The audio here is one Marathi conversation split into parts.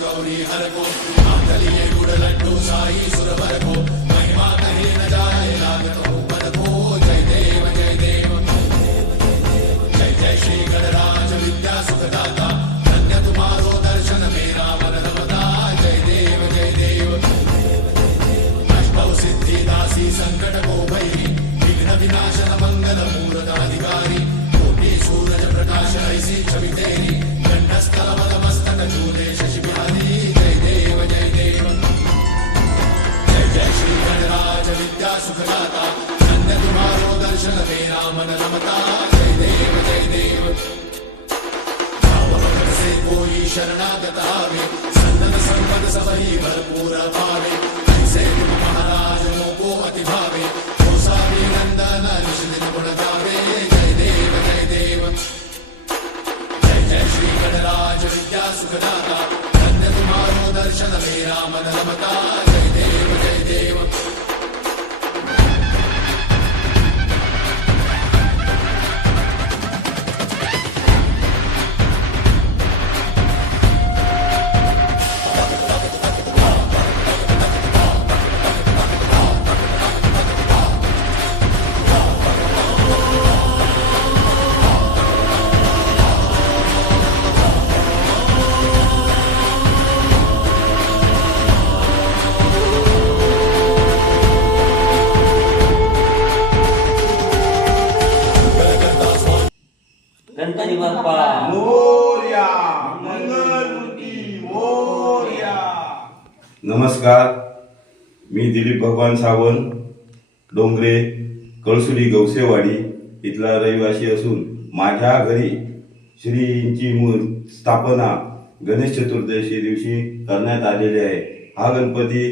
गौरी हर को आंधलिए गुड़ लड्डू साई सुर भर को महिमा कहे न जाए लागत ऊपर को जय देव जय देव जय जय श्री गणराज विद्या सुखदाता धन्य तुम्हारो दर्शन मेरा मन रमता जय देव जय देव अष्टौ सिद्धि दासी संकट विघ्न विनाशन మన నమత జై దేవ జై దేవ से कोई शरणागत आवे संतन संपद सबही भरपूर पावे ऐसे तुम महाराज को अति भावे खोसा भी नंदन निष्दिन गुण गावे जय देव जय देव जय जय श्री गणराज विद्या सुखदाता धन्य तुम्हारो गणपती बाप्पा. मोर्या. मंगलमूर्ती मोर्या. नमस्कार. मी दिलीप भगवान सावंत डोंगरे कळसुली गवसेवाडी इथला रहिवासी असून माझ्या घरी श्रींची मूर स्थापना गणेश चतुर्दशी दिवशी करण्यात आलेली आहे. हा गणपती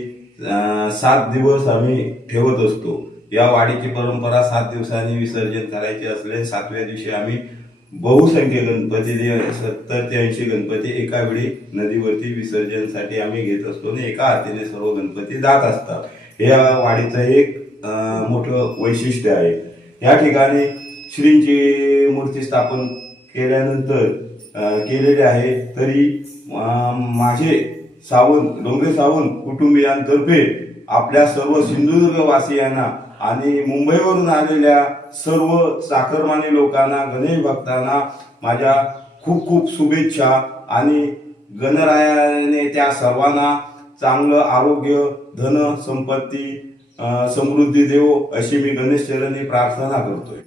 सात दिवस आम्ही ठेवत असतो. या वाडीची परंपरा सात दिवसांनी विसर्जन करायचे असले सातव्या दिवशी आम्ही बहुसंख्य गणपती जे सत्तर ते ऐंशी गणपती एका वेळी नदीवरती विसर्जनसाठी आम्ही घेत असतो आणि एका हातीने सर्व गणपती जात असतात. हे या वाडीचं एक मोठं वैशिष्ट्य आहे. या ठिकाणी श्रींची मूर्ती स्थापन केल्यानंतर केलेले आहे तरी माझे सावंत डोंगरे सावंत कुटुंबियांतर्फे आपल्या सर्व सिंधुदुर्ग वासियांना आणि मुंबईवरून आलेल्या सर्व चाकरमानी लोकांना गणेश भक्तांना माझ्या खूप खूप शुभेच्छा. आणि गणरायाने त्या सर्वांना चांगलं आरोग्य धन संपत्ती समृद्धी देवो अशी मी गणेश चरणी प्रार्थना करतोय.